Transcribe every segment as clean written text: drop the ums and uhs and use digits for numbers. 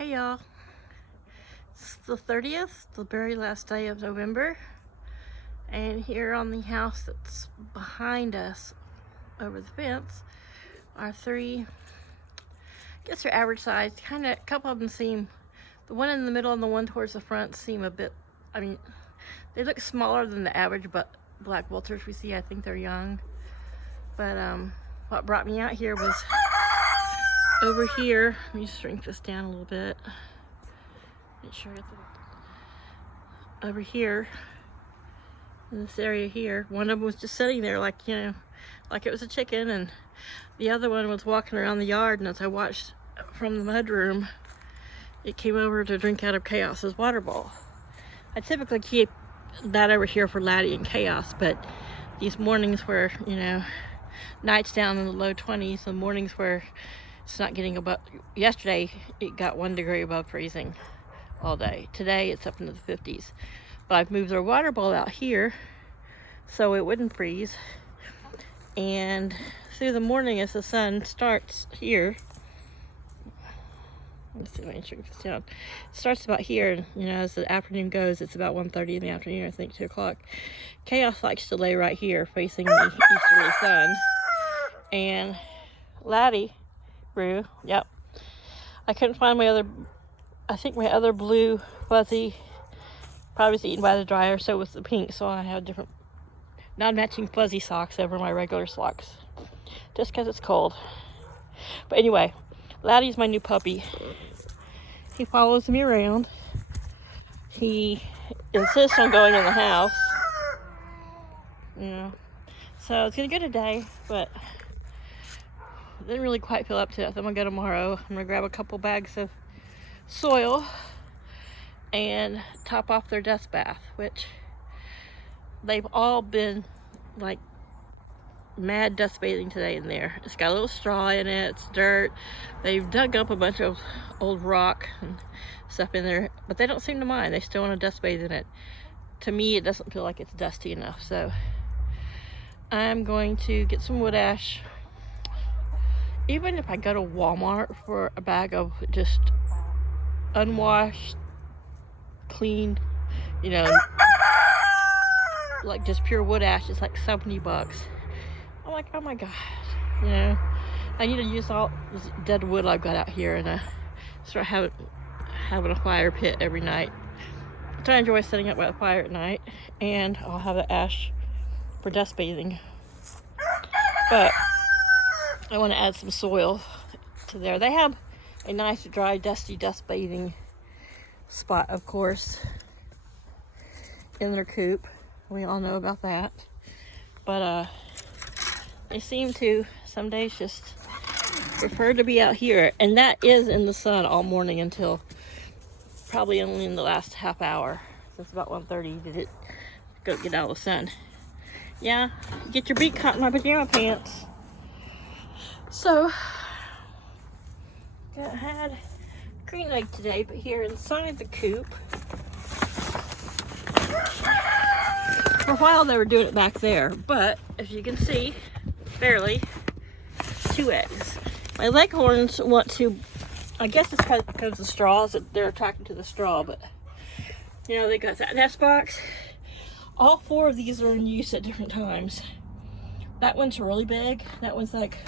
Hey y'all, it's the 30th, the very last day of November, and here on the house that's behind us over the fence are three, I guess they're average size, a couple of them seem, the one in the middle and the one towards the front seem a bit, they look smaller than the average but Black Vultures we see. I think they're young, but what brought me out here was over here. Let me shrink this down a little bit. Make sure I get the, over here in this area here, one of them was just sitting there like, like it was a chicken, and the other one was walking around the yard, and as I watched from the mudroom, it came over to drink out of Chaos's water bowl. I typically keep that over here for Laddie and Chaos, but these mornings where, nights down in the low 20s, and mornings where it's not getting above, yesterday it got 1 degree above freezing all day. Today it's up into the 50s. But I've moved their water bowl out here so it wouldn't freeze. And through the morning, as the sun starts here, let's see if I can shrink this down. It starts about here, and as the afternoon goes, it's about 1:30 in the afternoon, I think 2 o'clock. Chaos likes to lay right here facing the easterly sun. And Laddie, Roo, yep. I couldn't find my other, I think my other blue fuzzy probably was eaten by the dryer, so was the pink, so I have different non-matching fuzzy socks over my regular socks, just because it's cold. But anyway, Laddie's my new puppy. He follows me around. He insists on going in the house. So it's gonna go today, but didn't really quite feel up to it. I'm gonna go tomorrow. I'm gonna grab a couple bags of soil and top off their dust bath, which they've all been like mad dust bathing today in there. It's got a little straw in it, it's dirt. They've dug up a bunch of old rock and stuff in there, but they don't seem to mind. They still want to dust bathe in it. To me, it doesn't feel like it's dusty enough, so I'm going to get some wood ash. Even if I go to Walmart for a bag of just unwashed, clean, like just pure wood ash, it's like $70. I'm like, oh my god, I need to use all this dead wood I've got out here and start having a fire pit every night. So I enjoy setting up by the fire at night, and I'll have the ash for dust bathing. But I want to add some soil to there. They have a nice dry dusty dust bathing spot, of course, in their coop. We all know about that. But they seem to some days just prefer to be out here, and that is in the sun all morning until probably only in the last half hour. So it's about 1:30 did it go get out of the sun. Yeah, get your beak caught in my pajama pants. So I had green egg today, but here inside the coop, for a while they were doing it back there, but as you can see, barely 2 eggs. My leghorns want to, I guess it's because of the straws, that they're attracted to the straw, but they got that nest box. All 4 of these are in use at different times. That one's really big. That one's like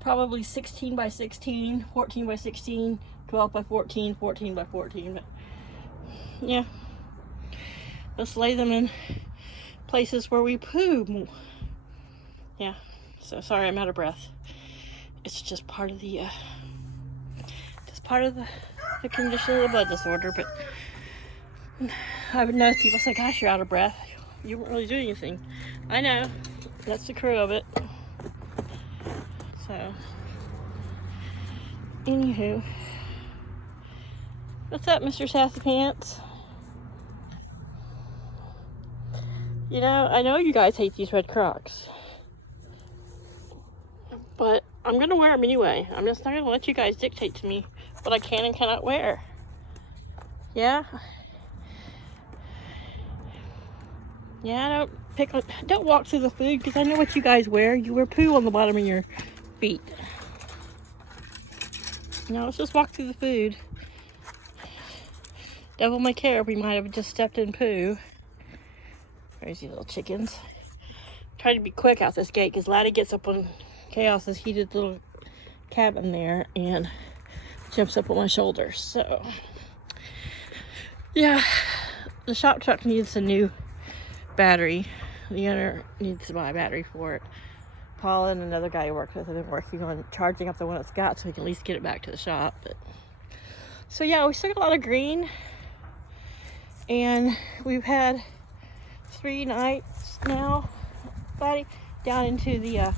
probably 16 by 16, 14 by 16, 12 by 14, 14 by 14. But yeah, let's lay them in places where we poo. Yeah, so sorry I'm out of breath. It's just part of the the condition of the blood disorder. But I've noticed people say, gosh, you're out of breath. You weren't really doing anything. I know, that's the crew of it. So, anywho, what's up, Mr. Sassy Pants? I know you guys hate these red Crocs, but I'm gonna wear them anyway. I'm just not gonna let you guys dictate to me what I can and cannot wear. Yeah? Yeah, don't walk through the food, because I know what you guys wear. You wear poo on the bottom of your feet. Now let's just walk through the food. Devil may care, we might have just stepped in poo. Crazy little chickens. Try to be quick out this gate because Laddie gets up on Chaos's heated little cabin there and jumps up on my shoulders. So, yeah, the shop truck needs a new battery. The owner needs to buy a battery for it. Paul and another guy who works with it are working on charging up the one it's got so we can at least get it back to the shop. But so yeah, we still got a lot of green, and we've had 3 nights now, buddy, down into the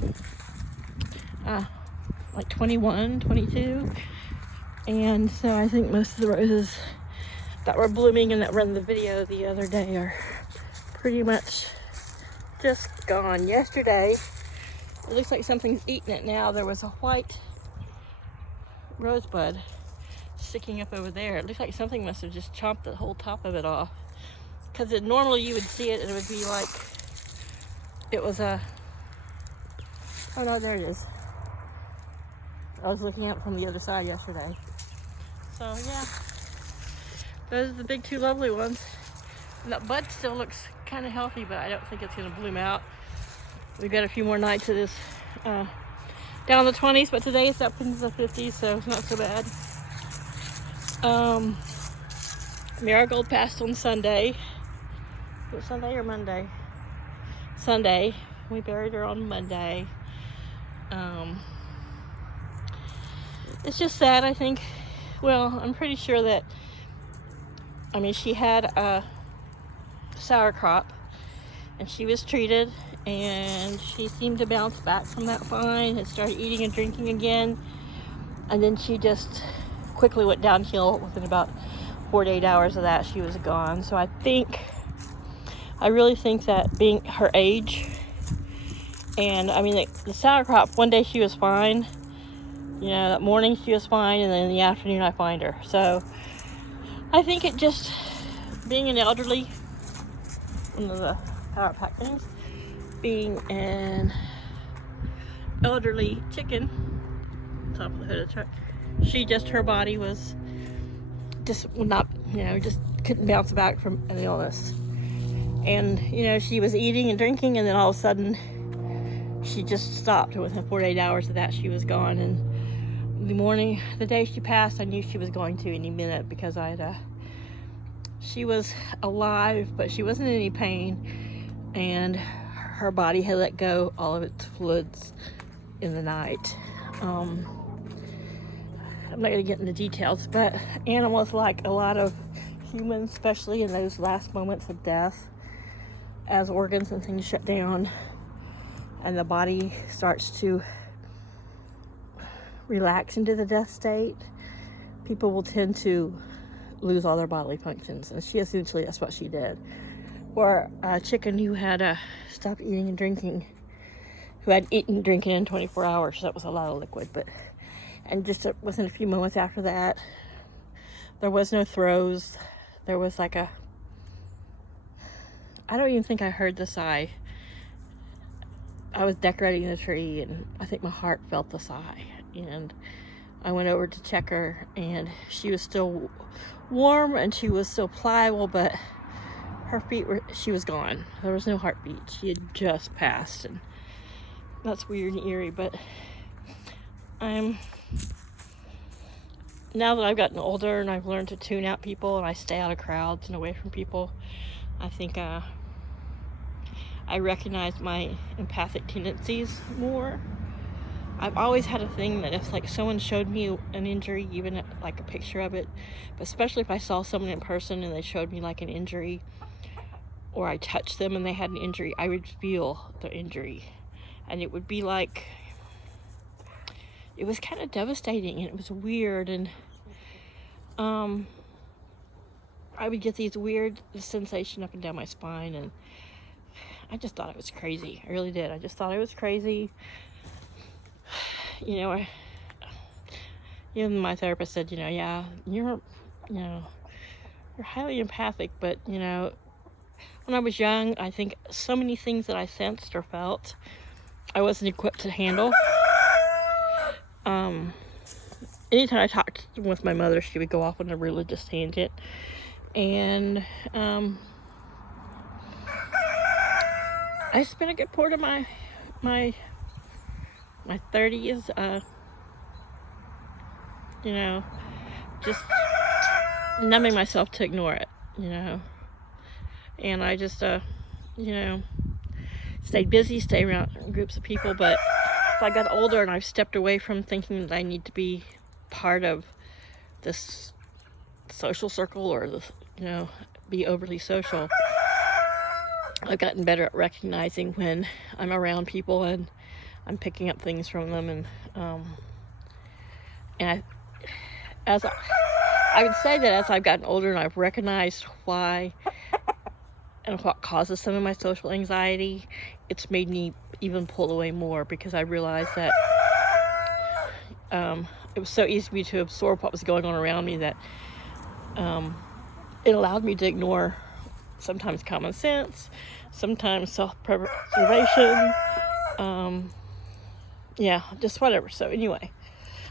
like 21, 22, and so I think most of the roses that were blooming and that were in the video the other day are pretty much just gone. Yesterday, it looks like something's eaten it now. There was a white rosebud sticking up over there. It looks like something must have just chomped the whole top of it off. Because normally you would see it and it would be like, it was a, oh no, there it is. I was looking at it from the other side yesterday. So yeah, those are the big 2 lovely ones. And that bud still looks kind of healthy, but I don't think it's going to bloom out. We've got a few more nights of this down in the 20s, but today it's up into the 50s, so it's not so bad. Marigold passed on Sunday. Was it Sunday or Monday? Sunday. We buried her on Monday. It's just sad, I think. Well, I'm pretty sure that, I mean, she had a sour crop, and she was treated, and she seemed to bounce back from that fine and started eating and drinking again, and then she just quickly went downhill. Within about 4 to 8 hours of that, she was gone. So I really think that being her age, and I mean the sour crop, one day she was fine, you know, that morning she was fine, and then in the afternoon I find her. So I think it just, being an elderly, one of the power pack things, being an elderly chicken, top of the hood of the truck, her body was just not, you know, just couldn't bounce back from an illness. And, you know, she was eating and drinking, and then all of a sudden she just stopped. Within 48 hours of that, she was gone. And the day she passed, I knew she was going to any minute, because she was alive, but she wasn't in any pain, and her body had let go all of its fluids in the night. I'm not going to get into details, but animals, like a lot of humans, especially in those last moments of death, as organs and things shut down and the body starts to relax into the death state, people will tend to lose all their bodily functions. And essentially, that's what she did. Or a chicken who had stopped eating and drinking, who had eaten and drinking in 24 hours. That was a lot of liquid, and just within a few moments after that, there was no throes. There was like I don't even think I heard the sigh. I was decorating the tree, and I think my heart felt the sigh. And I went over to check her, and she was still warm and she was still pliable, but her feet she was gone. There was no heartbeat. She had just passed, and that's weird and eerie, but now that I've gotten older and I've learned to tune out people and I stay out of crowds and away from people, I think I recognize my empathic tendencies more. I've always had a thing that if like someone showed me an injury, even like a picture of it, but especially if I saw someone in person and they showed me like an injury, or I touched them and they had an injury, I would feel the injury. And it would be like, it was kind of devastating, and it was weird, and I would get these weird sensation up and down my spine, and I just thought it was crazy. I really did. I just thought it was crazy. You know, even my therapist said, yeah, you're highly empathic, but, when I was young, I think so many things that I sensed or felt, I wasn't equipped to handle. Anytime I talked with my mother, she would go off on a religious tangent, And I spent a good part of my 30s, you know, just numbing myself to ignore it, you know. And I just, you know, stayed busy, stayed around groups of people. But as I got older and I've stepped away from thinking that I need to be part of this social circle or, you know, be overly social, I've gotten better at recognizing when I'm around people and I'm picking up things from them. And I would say that as I've gotten older and I've recognized why and what causes some of my social anxiety, it's made me even pull away more, because I realized that it was so easy for me to absorb what was going on around me that it allowed me to ignore sometimes common sense, sometimes self-preservation, yeah, just whatever. So anyway,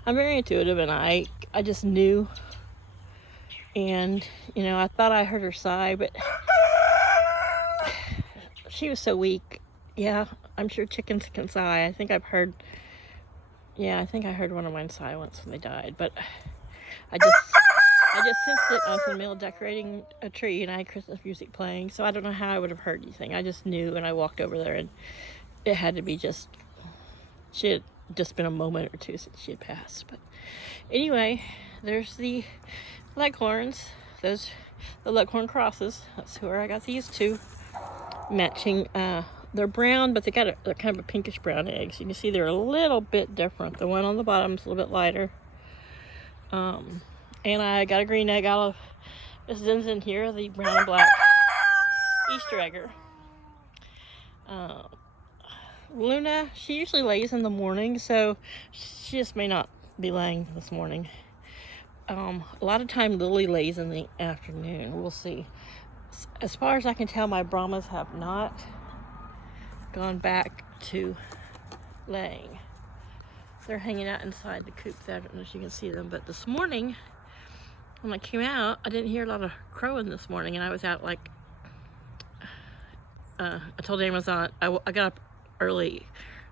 I'm very intuitive, and I just knew. And, you know, I thought I heard her sigh, but she was so weak. Yeah, I'm sure chickens can sigh. I think I heard one of mine sigh once when they died. But I just sensed it. I was in the middle of decorating a tree, and I had Christmas music playing, so I don't know how I would have heard anything. I just knew, and I walked over there, and it had to be she had just been a moment or two since she had passed. But anyway, there's the leghorns. Those the leghorn crosses. That's where I got these two matching. They're brown, but they're kind of a pinkish brown eggs. You can see they're a little bit different. The one on the bottom is a little bit lighter. And I got a green egg out of this Zinzin here, the brown and black Easter egger. Luna, she usually lays in the morning, so she just may not be laying this morning. A lot of time Lily lays in the afternoon. We'll see. As far as I can tell, my Brahmas have not gone back to laying. They're hanging out inside the coop there. I don't know if you can see them, but this morning when I came out, I didn't hear a lot of crowing this morning, and I was out like I told Amazon I got up early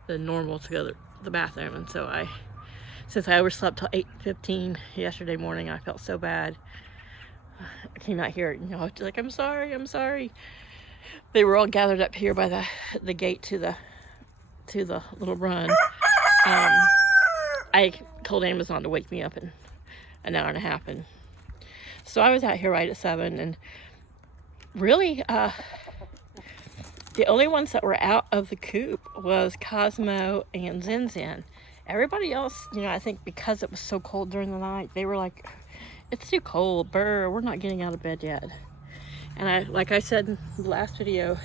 than normal to go to the bathroom, and so since I overslept till 8:15 yesterday morning, I felt so bad. I came out here, you know, like, I'm sorry. They were all gathered up here by the gate to the little run. I told Amazon to wake me up in an hour and a half, and so I was out here right at 7, and really the only ones that were out of the coop was Cosmo and Zinzin. Everybody else, you know, I think because it was so cold during the night, they were like, it's too cold, brr, we're not getting out of bed yet. And like I said in the last video,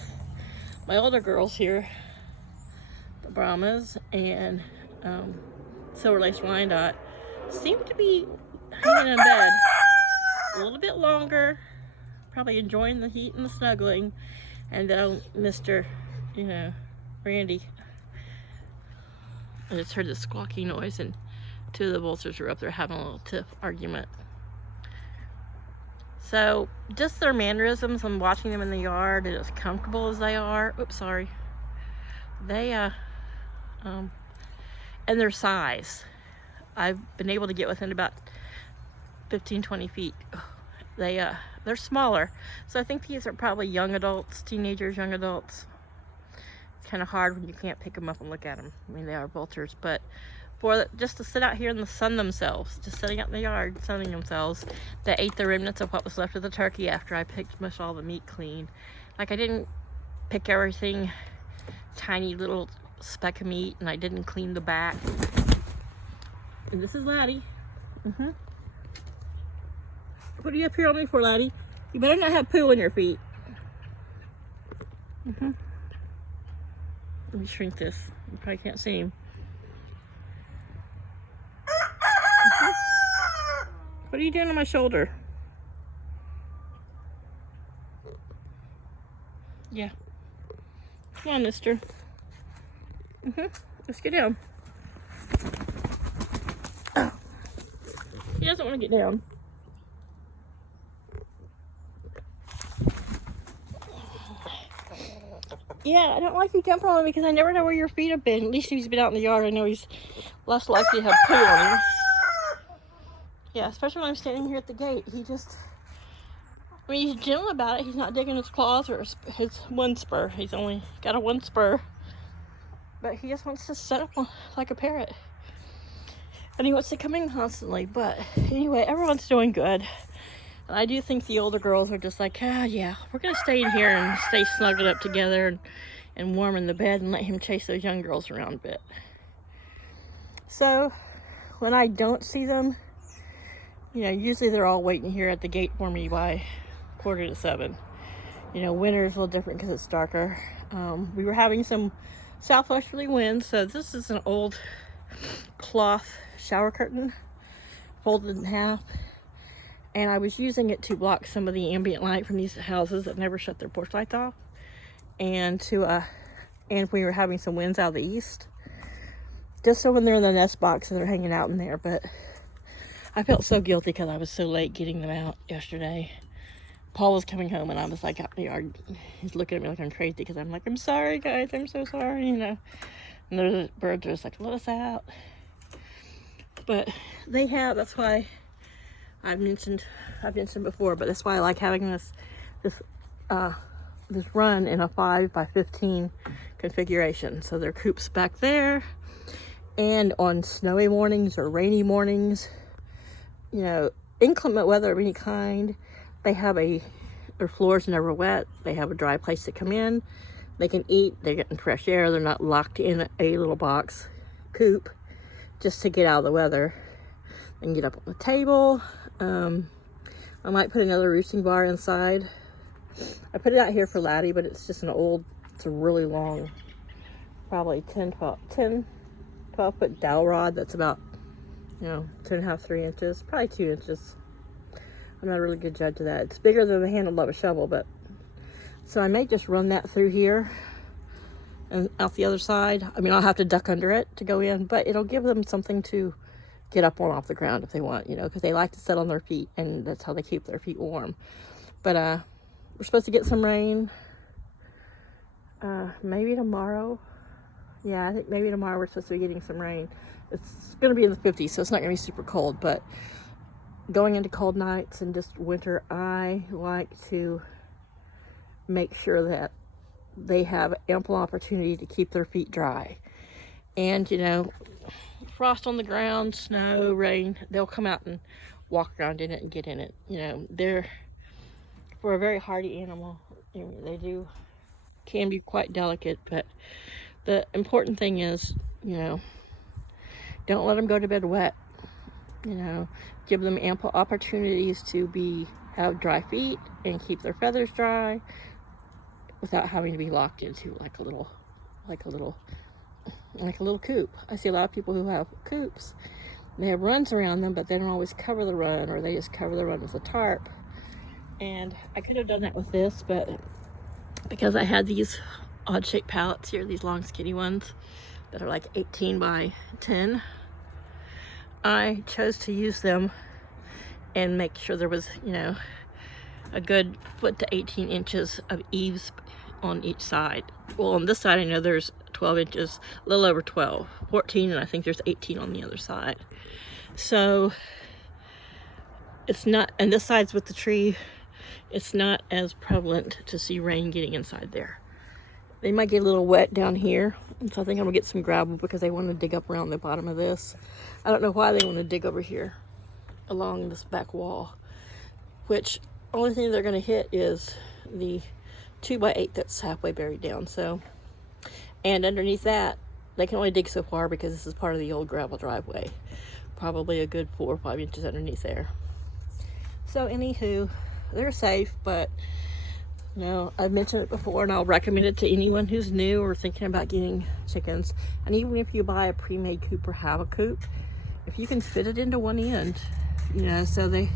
my older girls here, the Brahmas and Silver Lace Wyandotte, seem to be hanging in bed a little bit longer, probably enjoying the heat and the snuggling. And Mr., you know, Randy, I just heard the squawky noise, and two of the vultures were up there having a little tiff argument. So just their mannerisms, I'm watching them in the yard, and as comfortable as they are, oops, sorry, they and their size, I've been able to get within about 15-20 feet. They're smaller, so I think these are probably young adults, teenagers, young adults. It's kind of hard when you can't pick them up and look at them. I mean, they are vultures, but just to sit out here in the sun themselves, just sitting out in the yard sunning themselves. They ate the remnants of what was left of the turkey after I picked most all the meat clean. Like, I didn't pick everything, tiny little speck of meat, and I didn't clean the back. And this is Laddie. What are you up here on me for, Laddie? You better not have poo on your feet. Let me shrink this. You probably can't see him. What are you doing on my shoulder? Yeah. Come on, mister. Let's get down. He doesn't want to get down. Yeah, I don't like you jumping on him because I never know where your feet have been. At least he's been out in the yard. I know he's less likely to have poo on him. Yeah, especially when I'm standing here at the gate. He just, I mean, he's gentle about it. He's not digging his claws or his one spur. He's only got a one spur. But he just wants to set up like a parrot. And he wants to come in constantly. But anyway, everyone's doing good. And I do think the older girls are just like, yeah, we're going to stay in here and stay snuggled up together and warm in the bed and let him chase those young girls around a bit. So when I don't see them, you know, usually they're all waiting here at the gate for me by 6:45. You know, winter is a little different because it's darker. We were having some southwesterly winds, so this is an old cloth shower curtain folded in half. And I was using it to block some of the ambient light from these houses that never shut their porch lights off. And we were having some winds out of the east. Just so when they're in the nest box and they're hanging out in there. But I felt so guilty because I was so late getting them out yesterday. Paul was coming home and I was like out in the yard. He's looking at me like I'm crazy because I'm like, I'm sorry guys, I'm so sorry, you know. And the birds are just like, let us out. But they have, that's why I've mentioned before, but that's why I like having this run in a 5x15 configuration. So there are coops back there, and on snowy mornings or rainy mornings, you know, inclement weather of any kind, they have their floor's never wet. They have a dry place to come in. They can eat. They're getting fresh air. They're not locked in a little box coop just to get out of the weather. They can get up on the table. I might put another roosting bar inside. I put it out here for Laddie, but it's just it's a really long, probably 12 foot dowel rod that's about, you know, 2.5, 3 inches, probably 2 inches. I'm not a really good judge of that. It's bigger than the handle of a shovel, but so I may just run that through here and out the other side. I mean, I'll have to duck under it to go in, but it'll give them something to get up on off the ground if they want, you know, because they like to sit on their feet, and that's how they keep their feet warm. But we're supposed to get some rain maybe tomorrow. Yeah, I think maybe tomorrow we're supposed to be getting some rain. It's going to be in the 50s, so it's not going to be super cold, but going into cold nights and just winter, I like to make sure that they have ample opportunity to keep their feet dry. And, you know, frost on the ground, snow, rain, they'll come out and walk around in it and get in it. You know, for a very hardy animal, you know, they can be quite delicate, but the important thing is, you know, don't let them go to bed wet. You know, give them ample opportunities to have dry feet and keep their feathers dry without having to be locked into like a little coop. I see a lot of people who have coops. They have runs around them, but they don't always cover the run, or they just cover the run with a tarp. And I could have done that with this, but because I had these odd-shaped pallets here, these long skinny ones that are like 18 by 10, I chose to use them and make sure there was, you know, a good foot to 18 inches of eaves on each side. Well, on this side I know there's 12 inches, a little over 12, 14, and I think there's 18 on the other side. So it's not, and this side's with the tree, it's not as prevalent to see rain getting inside there. They might get a little wet down here, and so I think I'm gonna get some gravel because they want to dig up around the bottom of this. I don't know why they want to dig over here along this back wall, which only thing they're gonna hit is the 2x8 that's halfway buried down. So, and underneath that, they can only dig so far because this is part of the old gravel driveway. Probably a good 4 or 5 inches underneath there. So anywho, they're safe, but you know, I've mentioned it before, and I'll recommend it to anyone who's new or thinking about getting chickens. And even if you buy a pre-made coop or have a coop, if you can fit it into one end, you know, so and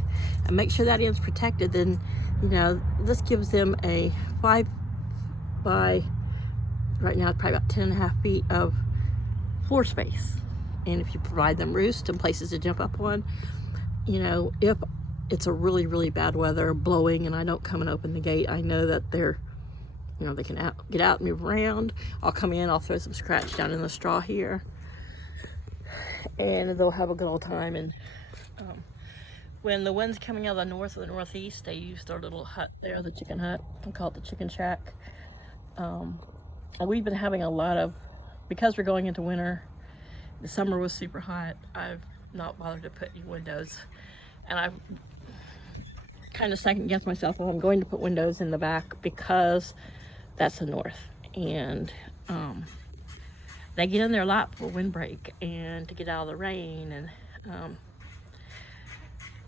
make sure that end's protected, then, you know, this gives them a 5 by, right now it's probably about 10.5 feet of floor space. And if you provide them roost and places to jump up on, you know, if it's a really, really bad weather, blowing, and I don't come and open the gate, I know that they're you know, they can get out and move around. I'll come in, I'll throw some scratch down in the straw here, and they'll have a good old time. And when the wind's coming out of the north or the northeast, they use their little hut there, the chicken hut. We call it the chicken shack. And we've been having a lot of, because we're going into winter, the summer was super hot, I've not bothered to put any windows. And I've kind of second guessed myself if I'm going to put windows in the back, because that's the north. And they get in there a lot for windbreak and to get out of the rain. And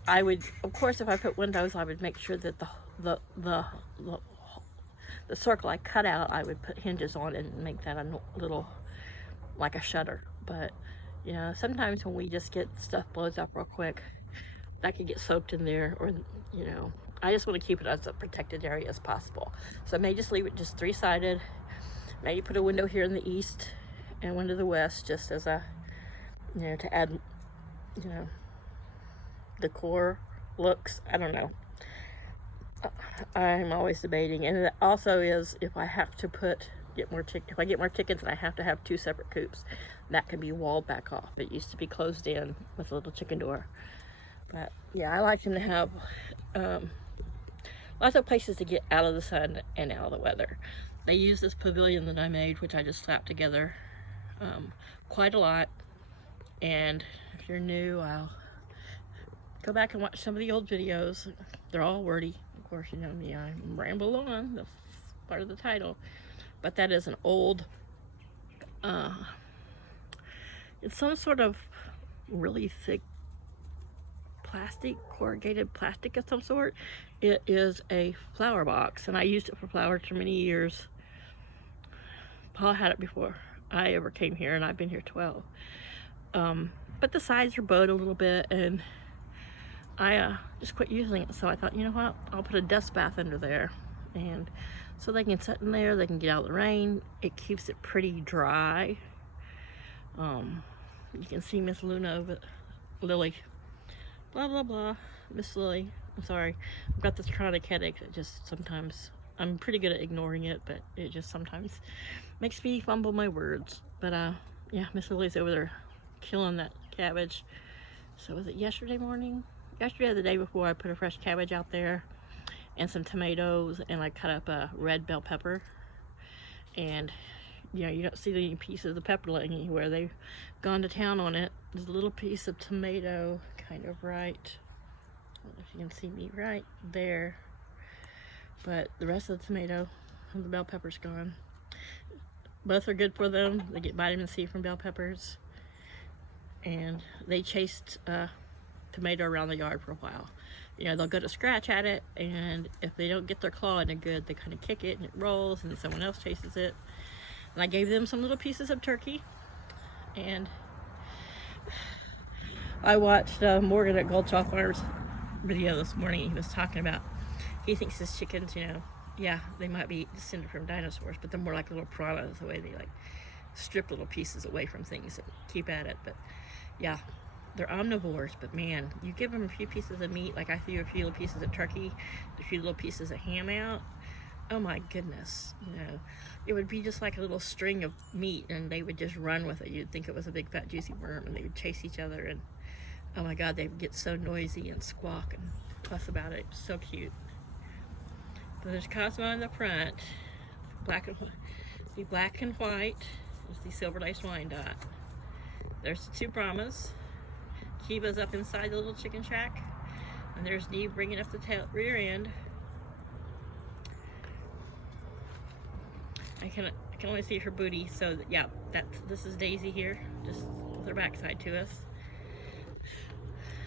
I would, of course, if I put windows, I would make sure that the circle I cut out, I would put hinges on and make that a little, like a shutter. But, you know, sometimes when we just get stuff blows up real quick, that could get soaked in there, or, you know, I just want to keep it as a protected area as possible. So I may just leave it just three-sided. Maybe put a window here in the east and one to the west, just as a, you know, to add, you know, decor looks. I don't know. I'm always debating. And it also is, if I have to if I get more chickens and I have to have 2 separate coops, that can be walled back off. It used to be closed in with a little chicken door. But yeah, I like them to have lots of places to get out of the sun and out of the weather. They use this pavilion that I made, which I just slapped together quite a lot. And if you're new, I'll go back and watch some of the old videos. They're all wordy. Of course, you know me, I ramble on. That's part of the title. But that is an old, it's some sort of really thick plastic, corrugated plastic of some sort. It is a flower box, and I used it for flowers for many years. Paul had it before I ever came here, and I've been here 12. But the sides are bowed a little bit, and I just quit using it. So I thought, you know what, I'll put a dust bath under there, and so they can sit in there, they can get out of the rain. It keeps it pretty dry. You can see Miss Luna over Lily, blah blah blah, Miss Lily. I'm sorry, I've got this chronic headache that just sometimes, I'm pretty good at ignoring it, but it just sometimes makes me fumble my words. But yeah, Miss Lily's over there killing that cabbage. So was it yesterday morning? Yesterday or the day before, I put a fresh cabbage out there and some tomatoes, and I cut up a red bell pepper. And you know, you don't see any pieces of pepper laying anywhere. They've gone to town on it. There's a little piece of tomato kind of right, I don't know if you can see me right there, but the rest of the tomato and the bell pepper's gone. Both are good for them. They get vitamin C from bell peppers. And they chased tomato around the yard for a while. You know, they'll go to scratch at it, and if they don't get their claw in it good, they kind of kick it and it rolls, and then someone else chases it. And I gave them some little pieces of turkey. And I watched Morgan at Goldshaw Farms video this morning. He was talking about, he thinks his chickens, you know, yeah, they might be descended from dinosaurs, but they're more like little piranhas, the way they like strip little pieces away from things and keep at it. But yeah, they're omnivores. But man, you give them a few pieces of meat, like I threw a few little pieces of turkey, a few little pieces of ham out, oh my goodness, you know, it would be just like a little string of meat, and they would just run with it. You'd think it was a big fat juicy worm, and they would chase each other, and oh my god, they would get so noisy and squawk and fuss about it. So cute. But there's Cosmo in the front, black and white. There's the silver lace Wyandotte. There's the 2 Brahmas. Kiva's up inside the little chicken shack, and there's Neve bringing up the rear end. I can only see her booty, so yeah, this is Daisy here, just with her backside to us.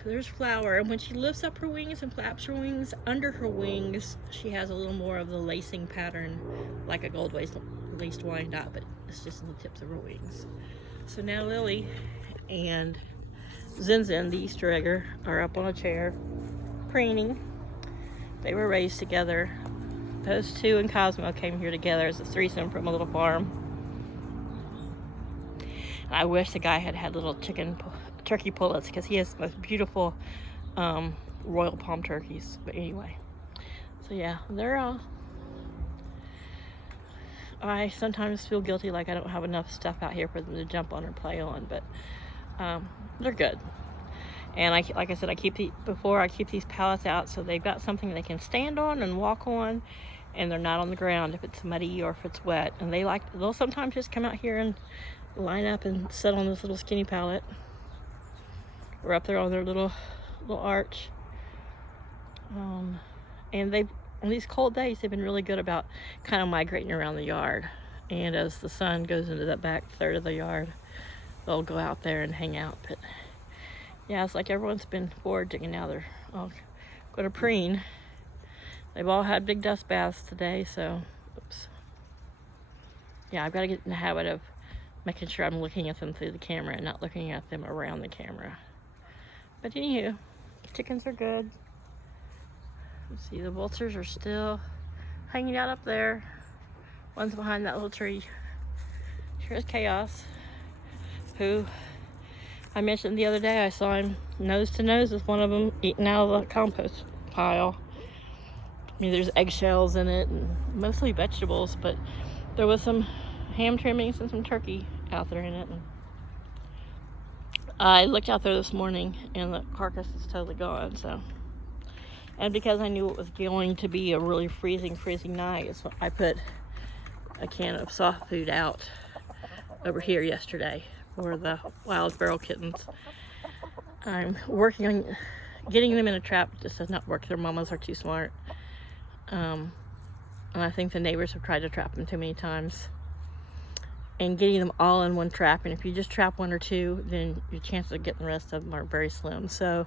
There's Flower, and when she lifts up her wings and flaps her wings, under her wings she has a little more of the lacing pattern like a gold laced Wyandotte, but it's just in the tips of her wings. So now Lily and Zinzin, the Easter egger, are up on a chair preening. They were raised together. Those 2 and Cosmo came here together as a threesome from a little farm. I wish the guy had little turkey pullets, because he has the most beautiful royal palm turkeys. But anyway, so yeah, they're I sometimes feel guilty like I don't have enough stuff out here for them to jump on or play on, but they're good. And like I said, I keep these pallets out so they've got something they can stand on and walk on, and they're not on the ground if it's muddy or if it's wet. And they'll sometimes just come out here and line up and sit on this little skinny pallet, or up there on their little arch. And on these cold days, they've been really good about kind of migrating around the yard. And as the sun goes into that back third of the yard, they'll go out there and hang out. But yeah, it's like everyone's been foraging, and now they're all going to preen. They've all had big dust baths today, so oops. Yeah, I've got to get in the habit of making sure I'm looking at them through the camera and not looking at them around the camera. But anywho, chickens are good. Let's see, the vultures are still hanging out up there. One's behind that little tree. Here's Chaos, who I mentioned the other day. I saw him nose to nose with one of them eating out of the compost pile. I mean, there's eggshells in it and mostly vegetables, but there was some ham trimmings and some turkey out there in it. And I looked out there this morning and the carcass is totally gone. So, and because I knew it was going to be a really freezing night, so I put a can of soft food out over here yesterday for the wild feral kittens. I'm working on getting them in a trap. It just does not work. Their mamas are too smart. And I think the neighbors have tried to trap them too many times. And getting them all in one trap, and if you just trap one or two, then your chances of getting the rest of them are very slim. So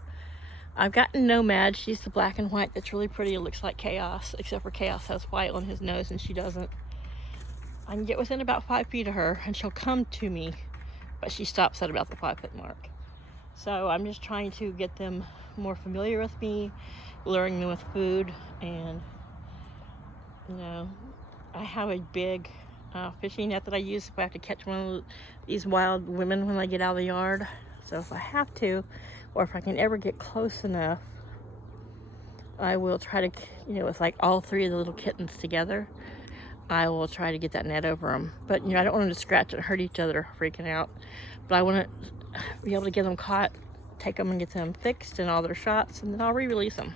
I've gotten Nomad. She's the black and white that's really pretty. It looks like Chaos, except for Chaos has white on his nose and she doesn't. I can get within about 5 feet of her and she'll come to me, but she stops at about the 5 foot mark. So I'm just trying to get them more familiar with me, luring them with food, and you know, I have a big fishing net that I use if I have to catch one of these wild women when they get out of the yard. So if I have to, or if I can ever get close enough, I will try to, you know, with like all 3 of the little kittens together, I will try to get that net over them. But you know, I don't want them to scratch and hurt each other, freaking out. But I want to be able to get them caught, take them and get them fixed and all their shots, and then I'll re-release them.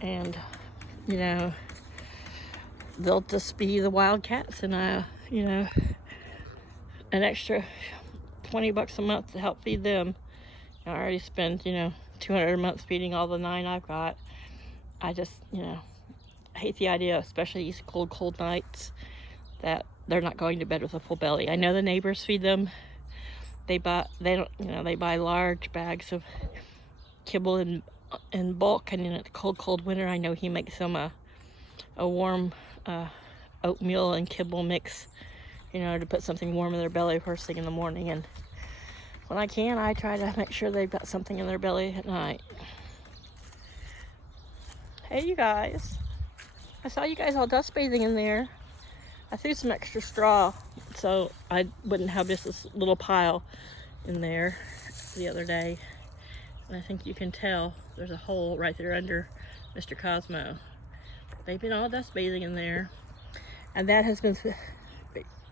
And you know, they'll just be the wild cats, and you know, an extra $20 a month to help feed them. I already spend, you know, $200 a month feeding all the 9 I've got. I just, you know, I hate the idea, especially these cold nights, that they're not going to bed with a full belly. I know the neighbors feed them. They buy large bags of kibble in bulk, and in a cold winter, I know he makes them a warm oatmeal and kibble mix, you know, to put something warm in their belly first thing in the morning. And when I can, I try to make sure they've got something in their belly at night. Hey, you guys. I saw you guys all dust bathing in there. I threw some extra straw so I wouldn't have just this little pile in there the other day. And I think you can tell there's a hole right there under Mr. Cosmo. They've been all dust bathing in there. And that has been,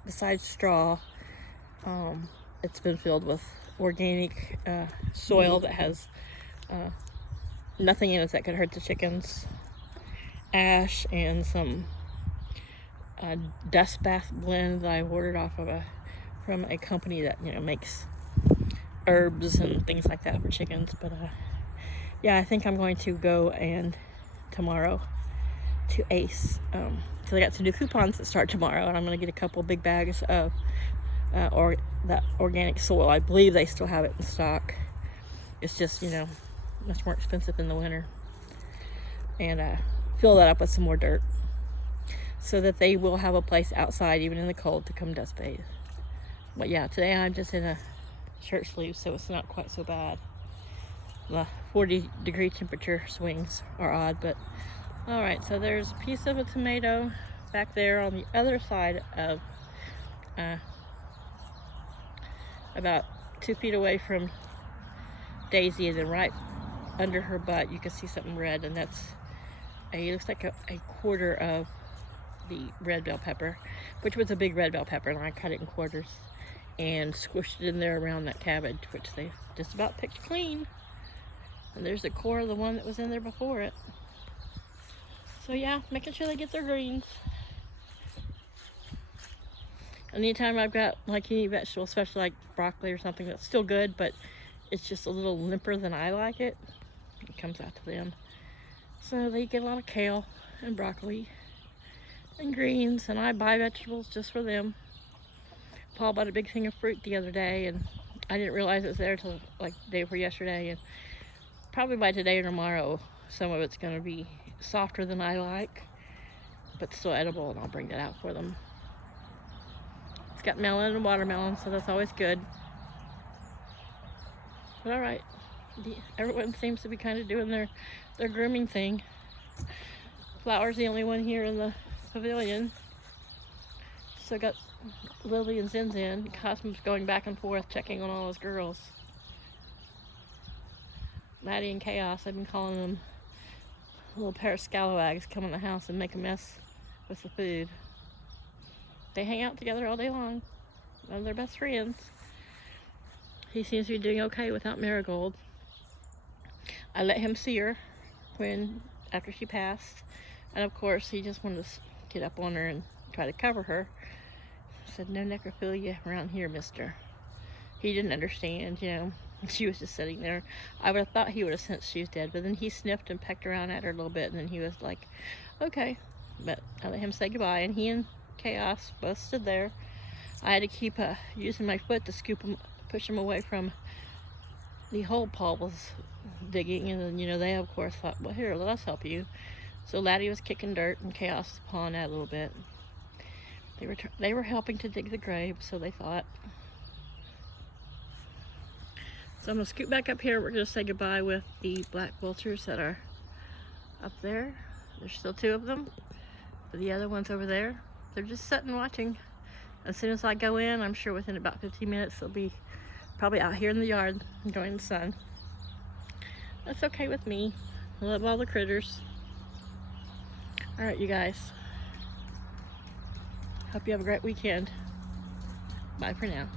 besides straw, it's been filled with organic soil that has nothing in it that could hurt the chickens, ash, and some dust bath blend that I ordered off of from a company that, you know, makes herbs and things like that for chickens. But yeah, I think I'm going to go and tomorrow to Ace, because I got some new coupons that start tomorrow, and I'm going to get a couple big bags of that organic soil. I believe they still have it in stock. It's just, you know, much more expensive in the winter. And fill that up with some more dirt so that they will have a place outside, even in the cold, to come dust bathe. But yeah, today I'm just in a shirt sleeve, so it's not quite so bad. The 40-degree temperature swings are odd, but all right. So there's a piece of a tomato back there on the other side of about 2 feet away from Daisy, and then right under her butt you can see something red, and that's looks like a quarter of the red bell pepper. which was a big red bell pepper, and I cut it in quarters and squished it in there around that cabbage, which they just about picked clean. And there's the core of the one that was in there before it. So yeah, making sure they get their greens. Anytime I've got like any vegetable, especially like broccoli or something that's still good, but it's just a little limper than I like it, it comes out to them. So they get a lot of kale and broccoli and greens, and I buy vegetables just for them. Paul bought a big thing of fruit the other day, and I didn't realize it was there till like the day before yesterday, and probably by today or tomorrow some of it's going to be softer than I like, but still edible, and I'll bring that out for them. It's got melon and watermelon, so that's always good. But all right, everyone seems to be kind of doing their grooming thing. Flower's the only one here in the pavilion. So got Lily and Zinzin. Cosmo's going back and forth checking on all his girls. Maddie and Chaos, I've been calling them a little pair of scalawags, come in the house and make a mess with the food. They hang out together all day long. One of their best friends. He seems to be doing okay without Marigold. I let him see her after she passed, and of course he just wanted to get up on her and try to cover her. I said, no necrophilia around here, mister. He didn't understand, you know. She was just sitting there. I would have thought he would have sensed she was dead, but then he sniffed and pecked around at her a little bit, and then he was like, okay. But I let him say goodbye, and he and Chaos both stood there. I had to keep using my foot to push him away from the hole Paul was digging, and then, you know, they of course thought, well, here, let us help you. So Laddie was kicking dirt, and Chaos was pawing at a little bit. They were helping to dig the grave, so they thought. So I'm gonna scoot back up here. We're gonna say goodbye with the Black Vultures that are up there. There's still 2 of them, but the other one's over there. They're just sitting watching. As soon as I go in, I'm sure within about 15 minutes they'll be probably out here in the yard enjoying the sun. That's okay with me. I love all the critters. All right, you guys. Hope you have a great weekend. Bye for now.